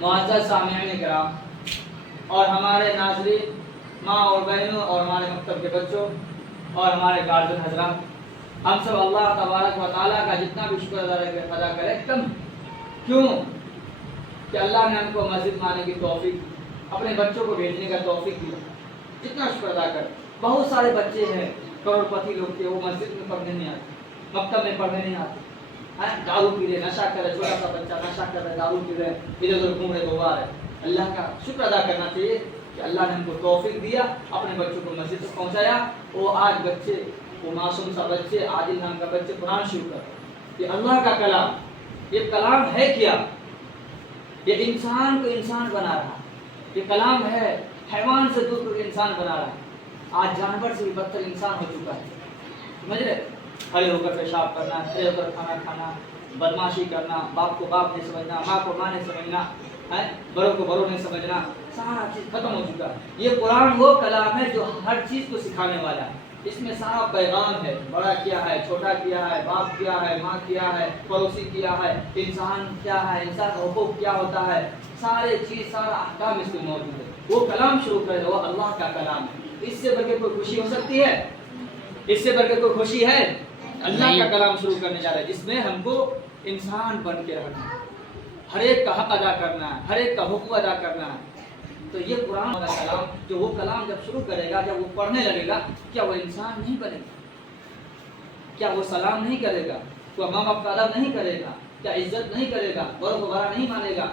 معزز سامعین کرام اور ہمارے ناظرین ماں اور بہنوں اور ہمارے مکتب کے بچوں اور ہمارے گارجن حضرات، ہم سب اللہ تبارک و تعالیٰ کا جتنا بھی شکر ادا کریں کم ہے۔ کیوں کہ اللہ نے ہم کو مسجد میں آنے کی توفیق، اپنے بچوں کو بھیجنے کا توفیق دیا، جتنا شکر ادا کریں۔ بہت سارے بچے ہیں کروڑ پتی لوگ کے، وہ مسجد میں پڑھنے نہیں آتے، مکتب میں پڑھنے نہیں آتے، دارو پی رہے، نشہ کر رہے، چھوٹا سا بچہ نشہ کر رہے، دارو پی رہے، ادھر ادھر گھوم رہے، گھوما رہے۔ اللہ کا شکر ادا کرنا چاہیے کہ اللہ نے ہم کو توفیق دیا، اپنے بچوں کو مسجد تک پہنچایا۔ وہ آج بچے، وہ معصوم سا بچے، عادل نام کا بچے قرآن شروع کر، یہ اللہ کا کلام، یہ کلام ہے کیا؟ یہ انسان کو انسان بنا رہا، یہ کلام ہے حیوان سے دور کر انسان بنا رہا ہے۔ آج جانور سے بھی بدتر انسان ہو چکا ہے، سمجھ رہے؟ کھڑے ہو کر پیشاب کرنا، کھڑے ہو کر کھانا کھانا، بدماشی کرنا، باپ کو باپ نہیں سمجھنا، ماں کو ماں نہیں سمجھنا، بڑوں کو بڑوں نہیں سمجھنا، سارا چیز ختم ہو چکا ہے۔ یہ قرآن وہ کلام ہے جو ہر چیز کو سکھانے والا ہے، اس میں سارا پیغام ہے، بڑا کیا ہے، چھوٹا کیا ہے، باپ کیا ہے، ماں کیا ہے، پڑوسی کیا ہے، انسان کیا ہے، انسان کا حقوق کیا ہوتا ہے، سارے چیز، سارا احکام اس میں موجود ہے۔ وہ کلام شروع کرے، وہ اللہ کا کلام ہے۔ اس سے بڑھ کے کوئی خوشی ہو سکتی ہے؟ اس سے بڑھ کے کوئی خوشی ہے؟ اللہ کا کلام شروع کرنے جا رہا ہے جس میں ہم کو انسان بن کے رہنا ہے، ہر ایک کا حق ادا کرنا ہے، ہر ایک کا حقوق ادا کرنا ہے۔ تو یہ قرآن والا کلام، جو وہ کلام جب شروع کرے گا، جب وہ پڑھنے لگے گا، کیا وہ انسان نہیں بنے گا؟ کیا وہ سلام نہیں کرے گا؟ کوئی ماں باپ کا ادب نہیں کرے گا؟ کیا عزت نہیں کرے گا؟ بڑوں کو بڑا نہیں مانے گا؟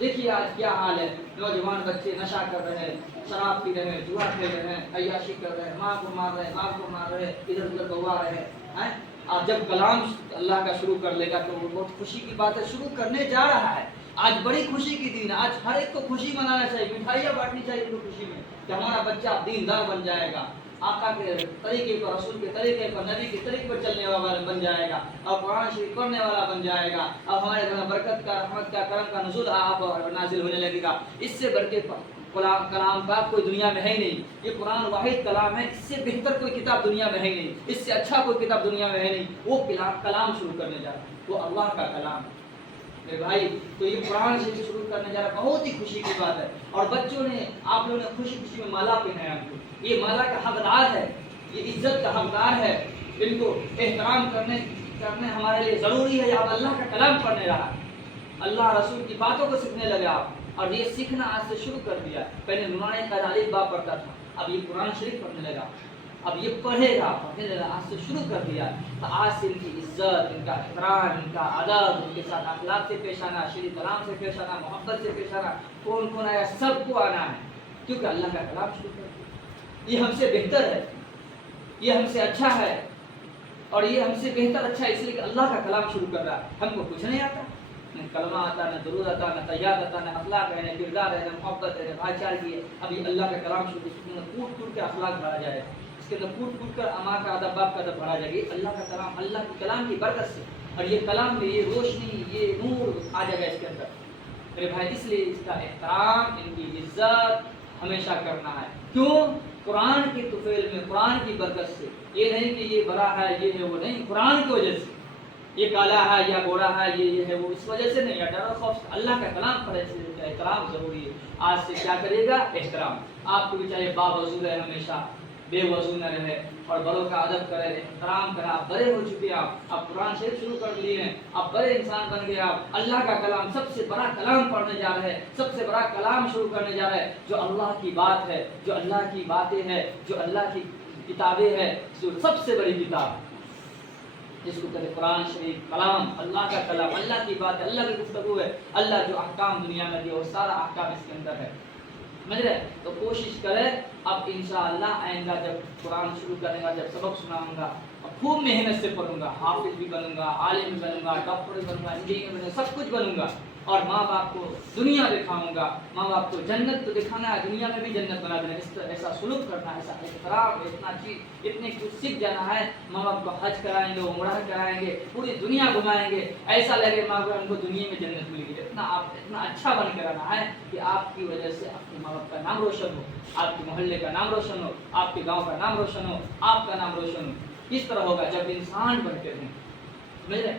دیکھیے آج کیا حال ہے، نوجوان بچے نشہ کر رہے ہیں، شراب پی رہے ہیں، جوا کھیل رہے ہیں، عیاشی کر رہے ہیں، ماں کو مار رہے ہیں، باپ کو مار رہے ہیں، ادھر ادھر گوا رہے ہیں۔ آپ جب کلام اللہ کا شروع کر لے گا تو وہ بہت خوشی کی بات ہے، شروع کرنے جا رہا ہے۔ آج بڑی خوشی کی دن ہے، آج ہر ایک کو خوشی منانا چاہیے، مٹھائیاں بانٹنی چاہیے ان کو خوشی میں کہ ہمارا بچہ دیندار بن جائے گا، آقا کے طریقے پر، رسول کے طریقے پر، نبی کے طریقے پر چلنے والا بن جائے گا، اور قرآن شریف پڑھنے والا بن جائے گا، اب ہمارے گھر میں برکت کا، رحمت کا، کرم کا نزول آپ نازل ہونے لگے گا۔ اس سے بڑھ کے کلام پاک کوئی دنیا میں ہے ہی نہیں، یہ قرآن واحد کلام ہے، اس سے بہتر کوئی کتاب دنیا میں ہے ہی نہیں، اس سے اچھا کوئی کتاب دنیا میں ہے نہیں۔ وہ کلام شروع کرنے جا رہا ہے، وہ اللہ کا کلام ہے میرے بھائی۔ تو یہ قرآن شریف شروع کرنے جا رہا ہے، بہت ہی خوشی کی بات ہے۔ اور بچوں نے، آپ لوگوں نے خوشی خوشی میں مالا پہنایا، یہ مالا کا حقدار ہے، یہ عزت کا حقدار ہے، ان کو احترام کرنے ہمارے لیے ضروری ہے۔ آپ اللہ کا کلام پڑھنے رہا، اللہ رسول کی باتوں کو سیکھنے لگے آپ، اور یہ سیکھنا آج سے شروع کر دیا۔ پہلے نورانی الف با پڑھتا تھا، اب یہ قرآن شریف پڑھنے لگا، اب یہ پڑھے گا، پڑھنے لگا، آج سے شروع کر دیا۔ تو آج سے ان کی عزت، ان کا احترام، ان کا ادب، ان کے ساتھ اخلاق سے پیش آنا، شریع کلام سے پیش آنا، محبت سے پیش آنا، کون کون آیا سب کو آنا ہے، کیونکہ اللہ کا کلام شروع کر دیا۔ یہ ہم سے بہتر ہے، یہ ہم سے اچھا ہے، اور یہ ہم سے بہتر اچھا ہے اس لیے کہ اللہ کا کلام شروع کر رہا ہے۔ ہم کو کچھ نہیں آتا، نہ کلمہ آتا، نہ درود آتا، نہ تحیات آتا، نہ اخلاق ہے، نہ کردار ہے، نہ محبت ہے، نہ بھائی چارگی ہے۔ اب یہ اللہ کا کلام شروع، اس میں کوٹ کوٹ کے اخلاق بھرا جائے، اس کے اندر کوٹ کوٹ کر ماں کا ادب، باپ کا ادب بھرا جائے گا، اللہ کا کلام، اللہ کے کلام کی برکت سے۔ اور یہ کلام میں یہ روشنی، یہ نور آ جائے گا اس کے اندر میرے بھائی۔ اس لیے اس کا احترام، ان کی عزت ہمیشہ کرنا ہے۔ کیوں؟ قرآن کی طفیل میں، قرآن کی برکت سے۔ یہ نہیں کہ یہ بڑا ہے، یہ ہے، وہ نہیں، قرآن کی وجہ سے۔ یہ کالا ہے یا گوڑا ہے، یہ ہے، وہ اس وجہ سے نہیں، ڈر اور خوف سے۔ اللہ کا کلام پڑھے سے احترام ضروری ہے۔ آج سے کیا کرے گا؟ احترام۔ آپ کو بھی چاہے باوضو رہے، ہمیشہ بے وضو نہ رہے، اور بڑوں کا ادب کرے، احترام کرے۔ آپ بڑے ہو چکے، آپ قرآن شریف شروع کر لیے ہیں، آپ بڑے انسان بن گئے، آپ اللہ کا کلام، سب سے بڑا کلام پڑھنے جا رہے ہیں، سب سے بڑا کلام شروع کرنے جا رہے ہیں، جو اللہ کی بات ہے، جو اللہ کی باتیں ہیں، جو اللہ کی کتابیں ہیں، جو سب سے بڑی کتاب جس کو کہتے ہیں قرآن شریف، کلام، اللہ کا کلام، اللہ کی بات ہے، اللہ کی گفتگو ہے۔ اللہ جو احکام دنیا میں دیا وہ سارا احکام اس کے اندر ہے، سمجھ رہے؟ تو کوشش کرے، اب انشاءاللہ آئندہ جب قرآن شروع کریں گا، جب سبق سناؤں گا، اب خوب محنت سے پڑھوں گا، حافظ بھی بنوں گا، عالم بھی بنوں گا، ڈاکٹر بھی بنوں گا، انجینئر بنوں گا، سب کچھ بنوں گا، اور ماں باپ کو دنیا دکھاؤں گا۔ ماں باپ کو جنت تو دکھانا ہے، دنیا میں بھی جنت بنا دینا، اس طرح ایسا سلوک کرنا ہے، ایسا احترام، اتنا چیز، اتنے کچھ سیکھ جانا ہے۔ ماں باپ کو حج کرائیں گے، عمرہ کرائیں گے، پوری دنیا گھمائیں گے، ایسا لگے ماں باپ ہم کو دنیا میں جنت مل گئی۔ اتنا اچھا بن کے رہنا ہے کہ آپ کی وجہ سے اپنے ماں باپ کا نام روشن ہو، آپ کے محلے کا نام روشن ہو، آپ کے گاؤں کا نام روشن ہو، آپ کا نام روشن ہو۔ کس طرح ہوگا؟ جب انسان بن کے رہیں، سمجھ رہے؟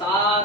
7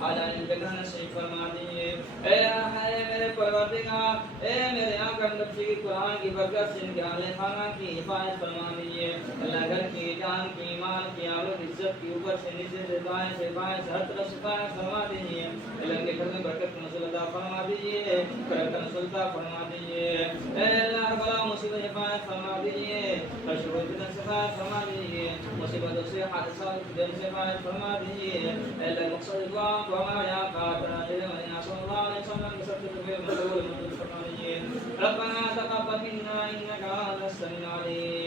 آج جگہ نصیب فرما دیجیے اے میرے پروردگار اے میرے آقا نبی کی قرآن کی برکت سے ان کے اہل خانہ کی حفاظت فرما دیجیے اللہ گھر کی جان کی مال کی آبرو عزت کی اوپر سے نیچے سے دائیں سے بائیں سے ہر طرف سے بائیں فرما دیجیے اللہ کے گھر میں برکت کا نزول عطا فرما دیجیے برکت کا نزول عطا فرما دیجیے اے اللہ بلا مصیبت حفاظت فرما دیجیے شرور فتن سے حفاظت فرما دیجیے مصیبتوں سے حادثات دن سے حفاظت فرما دیجیے اے اللہ مقصد دعا کو ہمارے آقا تعالی مدینہ صلی اللہ علیہ وسلم کے سب سے منظور فرما دیجیے ربنا تقبل منا انك انت السميع العليم